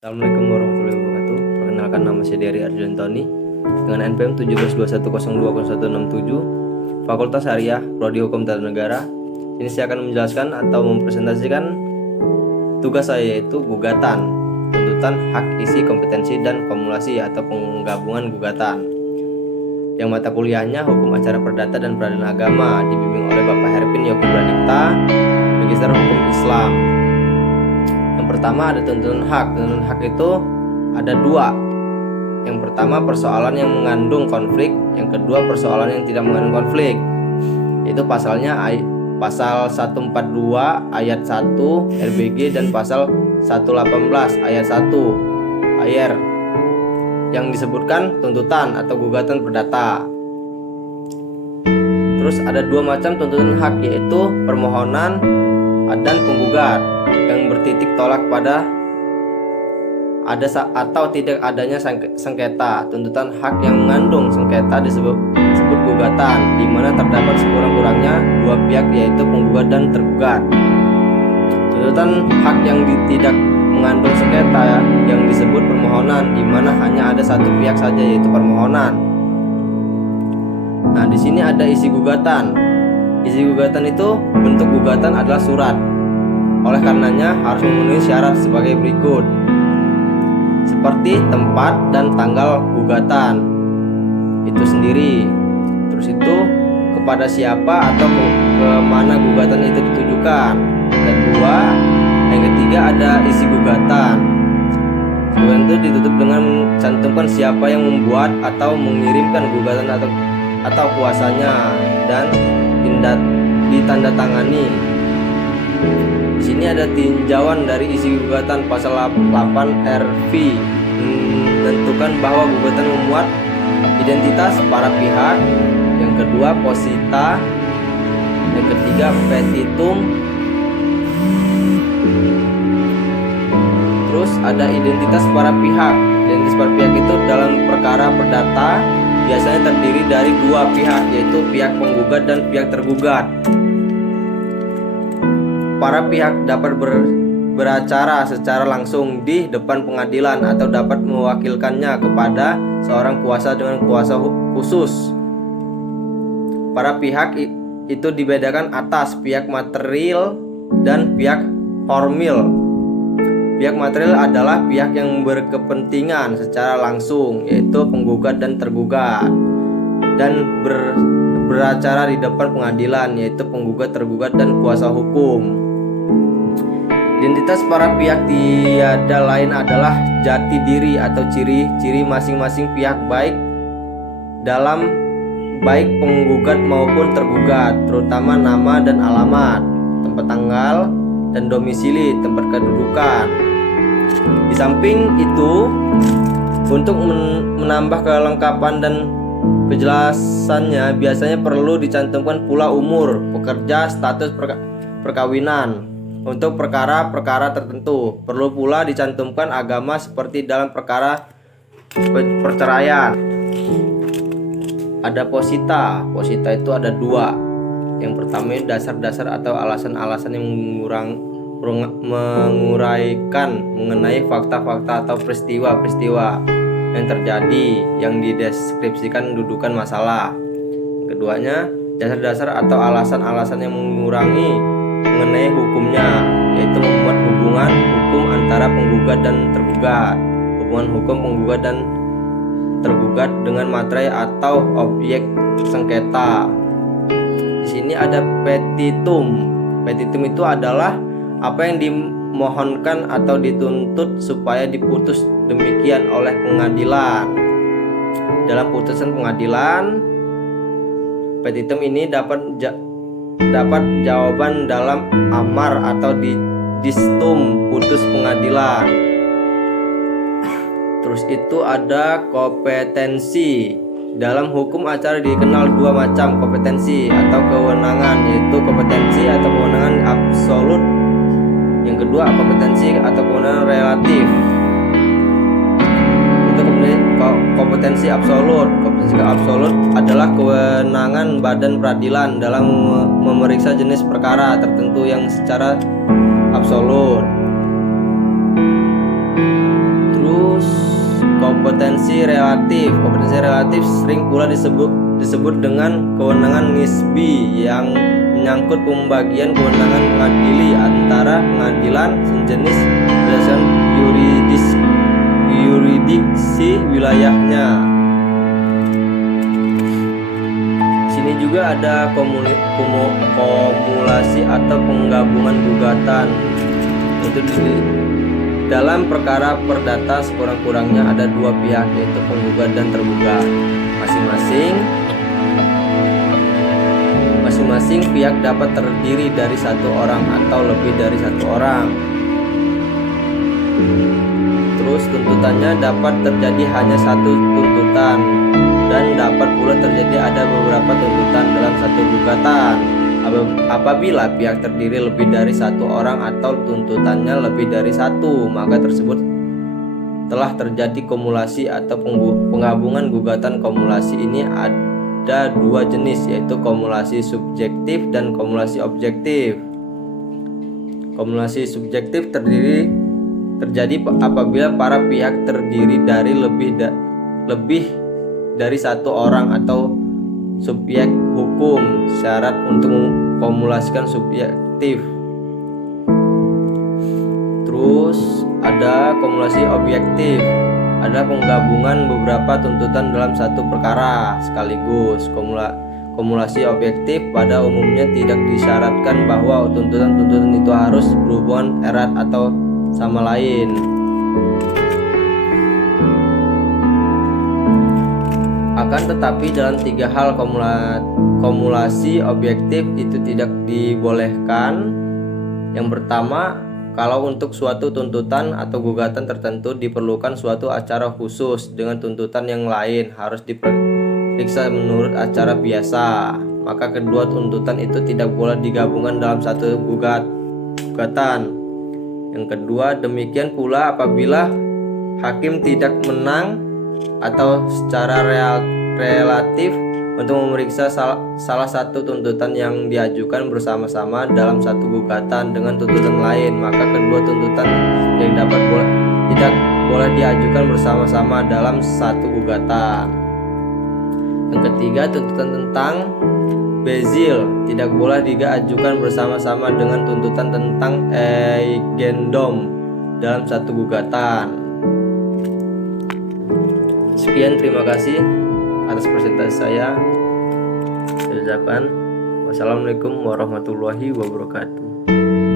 Assalamualaikum warahmatullahi wabarakatuh. Perkenalkan, nama saya Dery Arjulian Tony dengan NPM 1721020167, Fakultas Syariah, Prodi Hukum Tata Negara. Ini saya akan menjelaskan atau mempresentasikan tugas saya, yaitu gugatan, tuntutan, hak, isi, kompetensi, dan kumulasi atau penggabungan gugatan. Yang mata kuliahnya Hukum Acara Perdata dan Peradilan Agama, dibimbing oleh Bapak Herpin Yogi Pradipta, Magister Hukum Islam. Yang pertama ada tuntutan hak. Tuntutan hak itu ada dua. Yang pertama persoalan yang mengandung konflik, yang kedua persoalan yang tidak mengandung konflik. Itu pasalnya pasal 142 ayat 1 RBG dan pasal 118 ayat 1 AYR yang disebutkan tuntutan atau gugatan perdata. Terus ada dua macam tuntutan hak, yaitu permohonan dan penggugat yang bertitik tolak pada ada atau tidak adanya sengketa. Tuntutan hak yang mengandung sengketa disebut gugatan, di mana terdapat sekurang-kurangnya dua pihak, yaitu penggugat dan tergugat. Tuntutan hak yang tidak mengandung sengketa yang disebut permohonan, di mana hanya ada satu pihak saja, yaitu permohonan. Nah, di sini ada isi gugatan. Isi gugatan itu, bentuk gugatan adalah surat. Oleh karenanya harus memenuhi syarat sebagai berikut, seperti tempat dan tanggal gugatan itu sendiri. Terus itu kepada siapa atau ke mana gugatan itu ditujukan. Yang ketiga ada isi gugatan. Gugatan itu ditutup dengan mencantumkan siapa yang membuat atau mengirimkan gugatan atau kuasanya dan ditandatangani. Di sini ada tinjauan dari isi gugatan. Pasal 8 RV menentukan bahwa gugatan memuat identitas para pihak, yang kedua posita, yang ketiga petitum. Terus ada identitas para pihak. Identitas para pihak itu dalam perkara perdata biasanya terdiri dari dua pihak, yaitu pihak penggugat dan pihak tergugat. Para pihak dapat beracara secara langsung di depan pengadilan atau dapat mewakilkannya kepada seorang kuasa dengan kuasa khusus. Para pihak itu dibedakan atas pihak material dan pihak formil. Pihak material adalah pihak yang berkepentingan secara langsung, yaitu penggugat dan tergugat, dan beracara di depan pengadilan, yaitu penggugat, tergugat, dan kuasa hukum. Identitas para pihak tiada lain adalah jati diri atau ciri-ciri masing-masing pihak, baik penggugat maupun tergugat, terutama nama dan alamat, tempat tanggal, dan domisili tempat kedudukan. Di samping itu, untuk menambah kelengkapan dan kejelasannya, biasanya perlu dicantumkan pula umur pekerja, status perkawinan. Untuk perkara-perkara tertentu perlu pula dicantumkan agama, seperti dalam perkara perceraian. Ada posita. Posita itu ada dua. Yang pertama dasar-dasar atau alasan-alasan yang menguraikan mengenai fakta-fakta atau peristiwa-peristiwa yang terjadi, yang dideskripsikan dudukan masalah. Keduanya dasar-dasar atau alasan-alasan yang mengenai hukumnya, yaitu membuat hubungan hukum antara penggugat dan tergugat, hubungan hukum penggugat dan tergugat dengan materai atau objek sengketa. Di sini ada petitum. Petitum itu adalah apa yang dimohonkan atau dituntut supaya diputus demikian oleh pengadilan. Dalam putusan pengadilan, petitum ini dapat jawaban dalam amar atau distum putus pengadilan. Terus itu ada kompetensi. Dalam hukum acara dikenal dua macam kompetensi atau kewenangan, yaitu kompetensi atau kewenangan absolut. Yang kedua kompetensi atau kewenangan relatif. Untuk kompetensi absolut. Kompetensi absolut adalah kewenangan badan peradilan dalam memeriksa jenis perkara tertentu yang secara absolut. Kompetensi relatif sering pula disebut dengan kewenangan nisbi yang menyangkut pembagian kewenangan mengadili antara pengadilan sejenis berdasarkan yuridiksi wilayahnya. Sini juga ada kumulasi atau penggabungan gugatan. Itu dalam perkara perdata sekurang-kurangnya ada dua pihak, yaitu penggugat dan tergugat. Masing-masing pihak dapat terdiri dari satu orang atau lebih dari satu orang. Terus tuntutannya dapat terjadi hanya satu tuntutan, dan dapat pula terjadi ada beberapa tuntutan dalam satu gugatan. Apabila pihak terdiri lebih dari satu orang atau tuntutannya lebih dari satu, maka tersebut telah terjadi kumulasi atau penggabungan gugatan. Kumulasi ini ada dua jenis, yaitu kumulasi subjektif dan kumulasi objektif. Kumulasi subjektif terjadi apabila para pihak terdiri dari lebih dari satu orang atau subjek hukum. Syarat untuk kumulasikan subjektif. Terus ada kumulasi objektif, ada penggabungan beberapa tuntutan dalam satu perkara sekaligus. Kumulasi objektif pada umumnya tidak disyaratkan bahwa tuntutan-tuntutan itu harus berhubungan erat atau sama lain. Akan tetapi dalam tiga hal kumulasi objektif itu tidak dibolehkan. Yang pertama, kalau untuk suatu tuntutan atau gugatan tertentu diperlukan suatu acara khusus dengan tuntutan yang lain harus diperiksa menurut acara biasa, maka kedua tuntutan itu tidak boleh digabungkan dalam satu gugatan. Yang kedua, demikian pula apabila hakim tidak menang atau secara relatif untuk memeriksa salah satu tuntutan yang diajukan bersama-sama dalam satu gugatan dengan tuntutan lain, maka kedua tuntutan yang tidak boleh diajukan bersama-sama dalam satu gugatan. Yang ketiga, tuntutan tentang bezil tidak boleh diajukan bersama-sama dengan tuntutan tentang eigendom dalam satu gugatan. Sekian, terima kasih atas presentasi saya. Saya ucapkan wassalamualaikum warahmatullahi wabarakatuh.